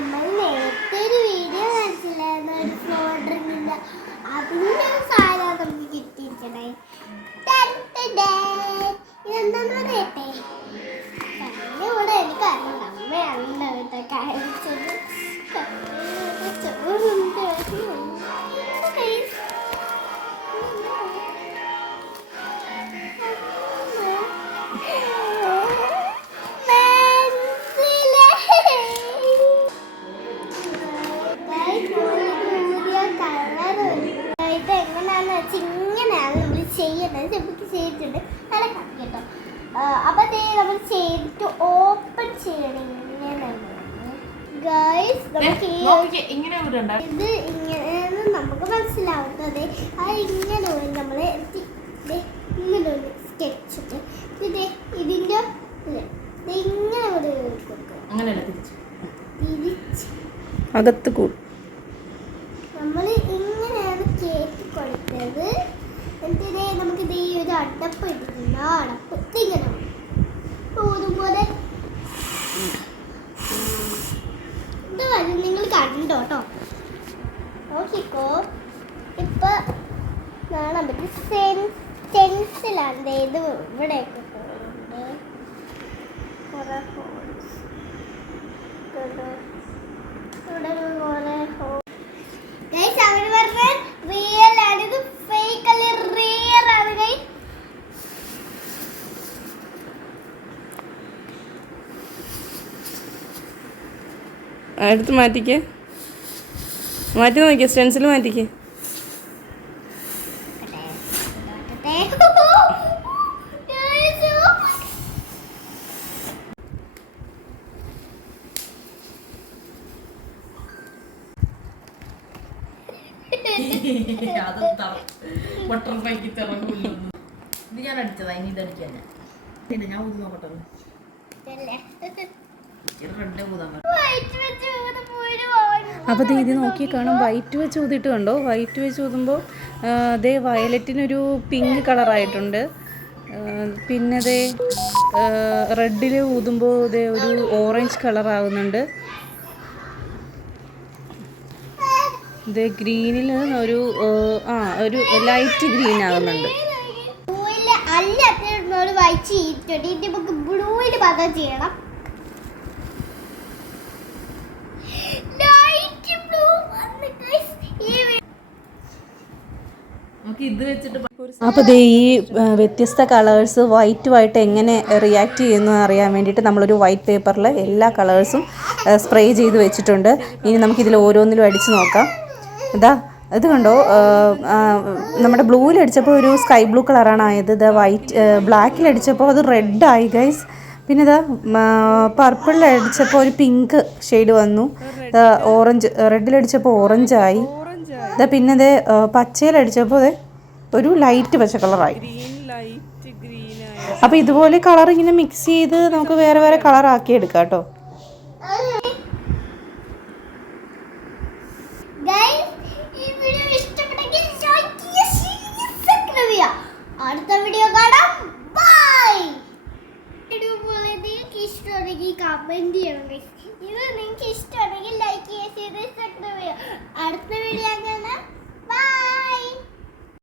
നമ്മൾ നേരത്തെ ഒരു വീഡിയോ കാണിച്ചില്ലായിരുന്നു? ഒരു ഫോൺ ഇറങ്ങില്ല അതിന്റെ ഒരു സാധനം നമുക്ക് കിട്ടിയിരിക്കണേ. ഇതെന്താന്ന് പറയട്ടെ ഇവിടെ എനിക്കറിയാം അമ്മയല്ല കേട്ടോ കഴിച്ചത് ചെമ്പക്ക് ചെയ്തിട്ടുണ്ട്. നല്ല കത്തി കേട്ടോ. അപ്പൊ അതേ നമ്മൾ ചെയ്തിട്ട് ഓപ്പൺ ചെയ്യണം ഇങ്ങനെ ഗൈസ് നമുക്ക് ഇത് ഇങ്ങനെ നമുക്ക് മനസ്സിലാവുന്നത്. അത് ഇങ്ങനെ ഒരു നമ്മൾ ഇങ്ങനെ ഒരു സ്കെച്ച് ഇട്ട് ഇത് ഇതിന്റെ ഇത് ഇത് ഇങ്ങനെ ഒരു കൊടുക്കുക അങ്ങനെയല്ല തിരിച്ചു. തിരിച്ച്. അകത്ത് കൂ നമ്മൾ ഇങ്ങനെയാണ് കേക്ക് കൊടുത്തത് എന്നിട്ട് നമുക്ക് ഇത് ഈ ഒരു അടപ്പ് ഇട്ടിട്ടുണ്ട് ആ അടപ്പ് ഇതിങ്ങനെ പോലെ ഇത് വരും നിങ്ങൾ കണ്ടോ കേട്ടോ നോക്കിക്കോ ഇപ്പൊ കാണാൻ പറ്റും സെൻസ് സെൻസിലാണ്. ദേ ഇത് ഇവിടെയൊക്കെ പോകുന്നുണ്ട്. കുറെ ഹോൾസ്? ഇവിടെ ഹോൾസ് ആണ്. ഇത് ആണ് മാറ്റിക്കേ. മാറ്റി നോക്കിയ സ്റ്റെൻസിൽ മാറ്റിക്കേ. അത് ബട്ടർ പൈക്ക് തിറങ്ങൂല്ലോ ഇത് ഞാൻ അടിച്ചതാ ഇനി ഇത് അടിക്കാൻ പിന്നെ ഞാൻ ഊതി നോക്കട്ടെ അപ്പോൾ ദേ ഇത് നോക്കി കാണും വൈറ്റ് വെച്ച് ഊതിട്ട് കണ്ടോ? വൈറ്റ് വെച്ച് ഊതുമ്പോൾ ദേ വയലറ്റിനൊരു പിങ്ക് കളറായിട്ടുണ്ട്. പിന്നെ ദേ റെഡിൽ ഊതുമ്പോൾ ദേ ഒരു ഓറഞ്ച് കളറാവുന്നുണ്ട്. ദേ ഗ്രീനിൽ ഒരു ആ, ഒരു ലൈറ്റ് ഗ്രീൻ ആകുന്നുണ്ട്. അപ്പൊ വായിച്ച് ചെയ്തിട്ടുണ്ട് നമുക്ക് ചെയ്യണം. ലൈറ്റ് ബ്ലൂ വന്ന് guys. ഈ വി- ഇത് വെച്ചിട്ട് അപ്പോൾ ദേ ഈ വ്യത്യസ്ത കളേഴ്സ് വൈറ്റുമായിട്ട് എങ്ങനെ റിയാക്ട് ചെയ്യുന്നു എന്ന് അറിയാൻ വേണ്ടിയിട്ട് നമ്മളൊരു വൈറ്റ് പേപ്പറിൽ എല്ലാ കളേഴ്സും സ്പ്രേ ചെയ്ത് വെച്ചിട്ടുണ്ട്. ഇനി നമുക്കിതിൽ ഓരോന്നിലും അടിച്ച് നോക്കാം. ഇതാ ഇത് കണ്ടോ? നമ്മുടെ ബ്ലൂവിൽ അടിച്ചപ്പോൾ ഒരു സ്കൈ ബ്ലൂ കളറാണ് ആയത്. ഇതാ വൈറ്റ് ബ്ലാക്കിൽ അടിച്ചപ്പോൾ അത് റെഡ് ആയി ഗൈസ് പിന്നെ ഇതാ പർപ്പിളിൽ അടിച്ചപ്പോൾ ഒരു പിങ്ക് ഷെയ്ഡ് വന്നു. ഓറഞ്ച് റെഡിൽ അടിച്ചപ്പോൾ ആയി. ഇതാ പിന്നെ ഇത് പച്ചയിൽ അടിച്ചപ്പോൾ ഒരു ലൈറ്റ് പച്ച കളറായി അപ്പോൾ ഇതുപോലെ കളർ ഇങ്ങനെ മിക്സ് ചെയ്ത് നമുക്ക് വേറെ വേറെ കളർ ആക്കി എടുക്കാം കേട്ടോ. കമന്റ് ചെയ്യണം guys.